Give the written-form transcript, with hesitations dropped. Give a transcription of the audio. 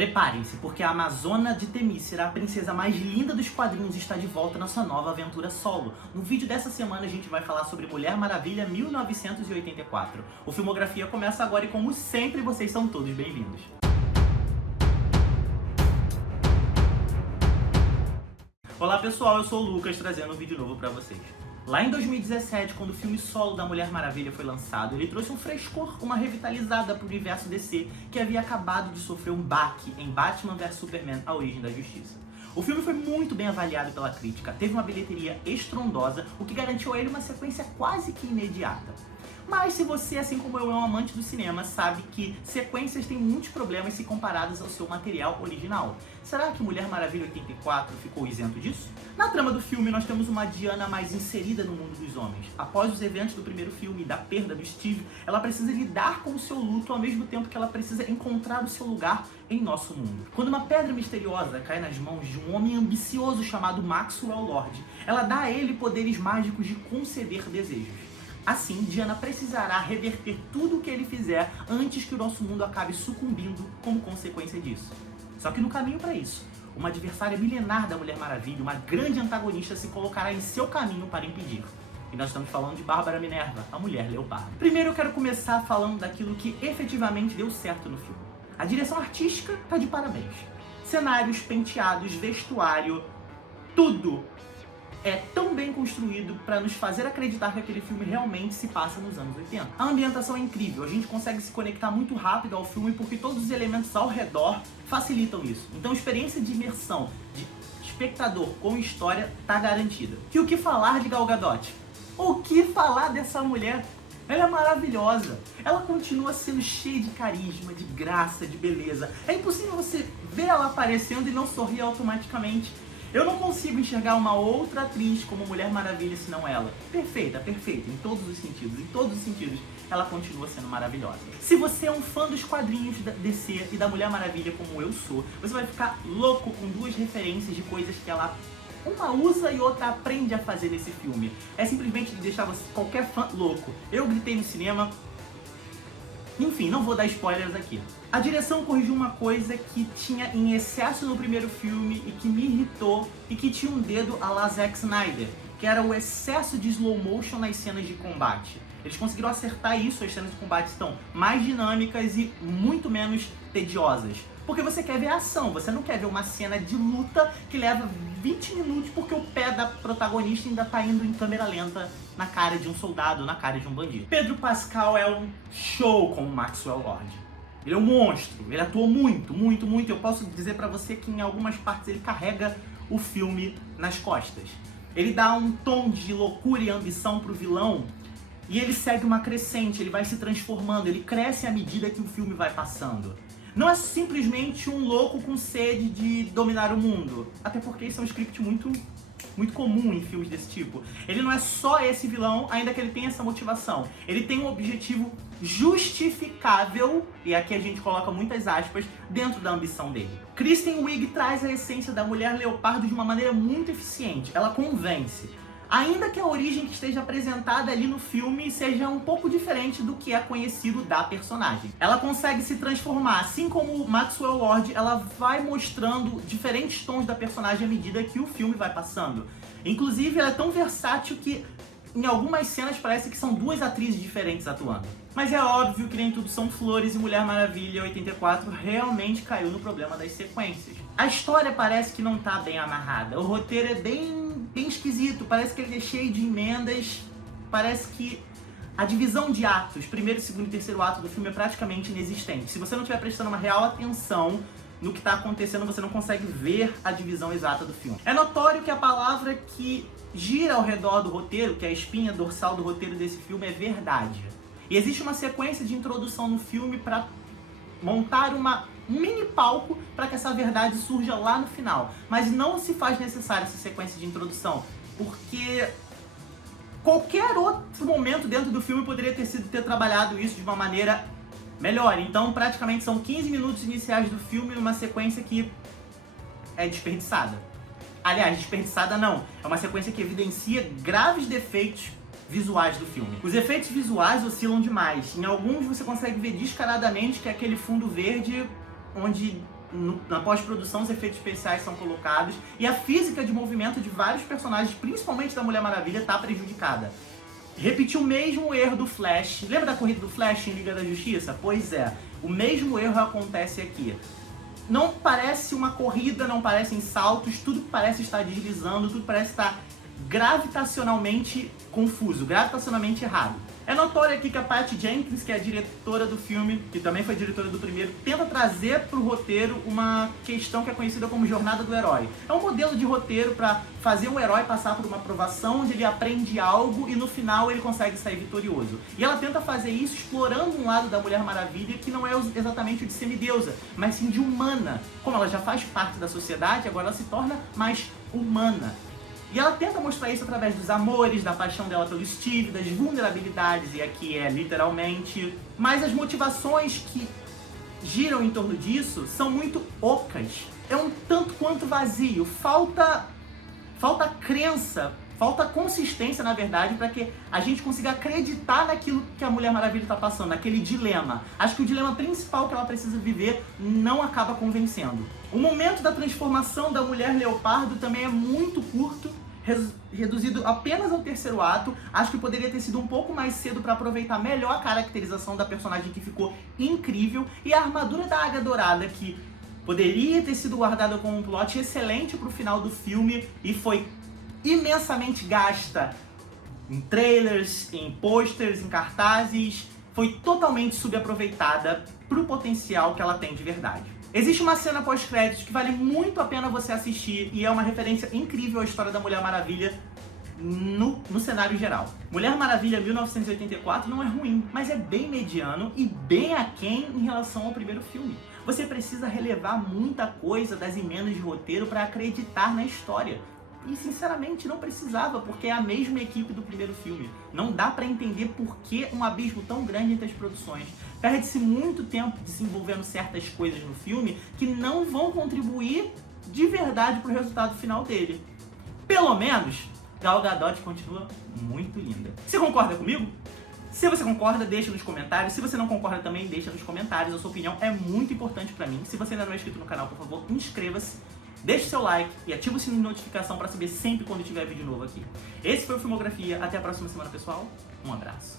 Preparem-se, porque a Amazona de Temícera, a princesa mais linda dos quadrinhos, está de volta na sua nova aventura solo. No vídeo dessa semana a gente vai falar sobre Mulher Maravilha 1984. O Filmografia começa agora e, como sempre, vocês são todos bem-vindos. Olá pessoal, eu sou o Lucas, trazendo um vídeo novo pra vocês. Lá em 2017, quando o filme solo da Mulher Maravilha foi lançado, ele trouxe um frescor, uma revitalizada pro universo DC, que havia acabado de sofrer um baque em Batman vs Superman: A Origem da Justiça. O filme foi muito bem avaliado pela crítica, teve uma bilheteria estrondosa, o que garantiu a ele uma sequência quase que imediata. Mas se você, assim como eu, é um amante do cinema, sabe que sequências têm muitos problemas se comparadas ao seu material original. Será que Mulher Maravilha 84 ficou isento disso? Na trama do filme, nós temos uma Diana mais inserida no mundo dos homens. Após os eventos do primeiro filme e da perda do Steve, ela precisa lidar com o seu luto ao mesmo tempo que ela precisa encontrar o seu lugar em nosso mundo. Quando uma pedra misteriosa cai nas mãos de um homem ambicioso chamado Maxwell Lord, ela dá a ele poderes mágicos de conceder desejos. Assim, Diana precisará reverter tudo o que ele fizer antes que o nosso mundo acabe sucumbindo como consequência disso. Só que no caminho para isso, uma adversária milenar da Mulher Maravilha, uma grande antagonista, se colocará em seu caminho para impedir. E nós estamos falando de Bárbara Minerva, a Mulher Leopardo. Primeiro eu quero começar falando daquilo que efetivamente deu certo no filme. A direção artística tá de parabéns. Cenários, penteados, vestuário, tudo é tão bem construído para nos fazer acreditar que aquele filme realmente se passa nos anos 80. A ambientação é incrível, a gente consegue se conectar muito rápido ao filme porque todos os elementos ao redor facilitam isso. Então a experiência de imersão de espectador com história tá garantida. E o que falar de Gal Gadot? O que falar dessa mulher? Ela é maravilhosa. Ela continua sendo cheia de carisma, de graça, de beleza. É impossível você ver ela aparecendo e não sorrir automaticamente. Eu não consigo enxergar uma outra atriz como Mulher Maravilha senão ela. Perfeita, perfeita, em todos os sentidos, ela continua sendo maravilhosa. Se você é um fã dos quadrinhos da DC e da Mulher Maravilha como eu sou, você vai ficar louco com duas referências de coisas que ela uma usa e outra aprende a fazer nesse filme. É simplesmente de deixar qualquer fã louco. Eu gritei no cinema. Enfim, não vou dar spoilers aqui. A direção corrigiu uma coisa que tinha em excesso no primeiro filme e que me irritou e que tinha um dedo à la Zack Snyder, que era o excesso de slow motion nas cenas de combate. Eles conseguiram acertar isso, as cenas de combate estão mais dinâmicas e muito menos tediosas. Porque você quer ver a ação, você não quer ver uma cena de luta que leva 20 minutos porque o pé da protagonista ainda tá indo em câmera lenta na cara de um soldado, na cara de um bandido. Pedro Pascal é um show como Maxwell Lord. Ele é um monstro, ele atuou muito. Eu posso dizer pra você que em algumas partes ele carrega o filme nas costas. Ele dá um tom de loucura e ambição pro vilão e ele segue uma crescente, ele vai se transformando, ele cresce à medida que o filme vai passando. Não é simplesmente um louco com sede de dominar o mundo, até porque isso é um script muito comum em filmes desse tipo. Ele não é só esse vilão, ainda que ele tenha essa motivação. Ele tem um objetivo justificável, e aqui a gente coloca muitas aspas, dentro da ambição dele. Kristen Wiig traz a essência da Mulher Leopardo de uma maneira muito eficiente. Ela convence. Ainda que a origem que esteja apresentada ali no filme seja um pouco diferente do que é conhecido da personagem. Ela consegue se transformar, assim como Maxwell Lord, ela vai mostrando diferentes tons da personagem à medida que o filme vai passando. Inclusive, ela é tão versátil que em algumas cenas parece que são duas atrizes diferentes atuando. Mas é óbvio que nem tudo são flores e Mulher Maravilha 84 realmente caiu no problema das sequências. A história parece que não tá bem amarrada, o roteiro é bem esquisito, parece que ele é cheio de emendas, parece que a divisão de atos, primeiro, segundo e terceiro ato do filme é praticamente inexistente. Se você não estiver prestando uma real atenção no que está acontecendo, você não consegue ver a divisão exata do filme. É notório que a palavra que gira ao redor do roteiro, que é a espinha dorsal do roteiro desse filme, é verdade. E existe uma sequência de introdução no filme para montar um mini palco para que essa verdade surja lá no final. Mas não se faz necessária essa sequência de introdução, porque qualquer outro momento dentro do filme poderia ter trabalhado isso de uma maneira melhor. Então praticamente são 15 minutos iniciais do filme numa sequência que é desperdiçada. Aliás, desperdiçada não, é uma sequência que evidencia graves defeitos visuais do filme. Os efeitos visuais oscilam demais. Em alguns você consegue ver descaradamente que é aquele fundo verde onde Na pós-produção, os efeitos especiais são colocados e a física de movimento de vários personagens, principalmente da Mulher Maravilha, tá prejudicada. Repetiu o mesmo erro do Flash. Lembra da corrida do Flash em Liga da Justiça? Pois é, o mesmo erro acontece aqui. Não parece uma corrida, não parecem saltos, tudo parece estar deslizando, tudo parece estar gravitacionalmente confuso, gravitacionalmente errado. É notório aqui que a Patty Jenkins, que é a diretora do filme, que também foi diretora do primeiro, tenta trazer para o roteiro uma questão que é conhecida como jornada do herói. É um modelo de roteiro para fazer um herói passar por uma provação onde ele aprende algo e no final ele consegue sair vitorioso. E ela tenta fazer isso explorando um lado da Mulher Maravilha que não é exatamente o de semideusa, mas sim de humana. Como ela já faz parte da sociedade, agora ela se torna mais humana. E ela tenta mostrar isso através dos amores, da paixão dela pelo Steve, das vulnerabilidades, e aqui é literalmente. Mas as motivações que giram em torno disso são muito ocas. É um tanto quanto vazio. Falta crença, falta consistência, na verdade, para que a gente consiga acreditar naquilo que a Mulher Maravilha está passando, naquele dilema. Acho que o dilema principal que ela precisa viver não acaba convencendo. O momento da transformação da Mulher Leopardo também é muito curto, reduzido apenas ao terceiro ato. Acho que poderia ter sido um pouco mais cedo para aproveitar melhor a caracterização da personagem, que ficou incrível, e a armadura da Águia Dourada, que poderia ter sido guardada como um plot excelente para o final do filme e foi imensamente gasta em trailers, em posters, em cartazes. Foi totalmente subaproveitada pro potencial que ela tem de verdade. Existe uma cena pós-créditos que vale muito a pena você assistir e é uma referência incrível à história da Mulher Maravilha no cenário geral. Mulher Maravilha 1984 não é ruim, mas é bem mediano e bem aquém em relação ao primeiro filme. Você precisa relevar muita coisa das emendas de roteiro para acreditar na história. E sinceramente não precisava, porque é a mesma equipe do primeiro filme. Não dá pra entender por que um abismo tão grande entre as produções. Perde-se muito tempo desenvolvendo certas coisas no filme que não vão contribuir de verdade pro resultado final dele. Pelo menos, Gal Gadot continua muito linda. Você concorda comigo? Se você concorda, deixa nos comentários. Se você não concorda também, deixa nos comentários. A sua opinião é muito importante pra mim. Se você ainda não é inscrito no canal, por favor, inscreva-se. Deixe seu like e ative o sininho de notificação para saber sempre quando tiver vídeo novo aqui. Esse foi o Filmografia. Até a próxima semana, pessoal. Um abraço.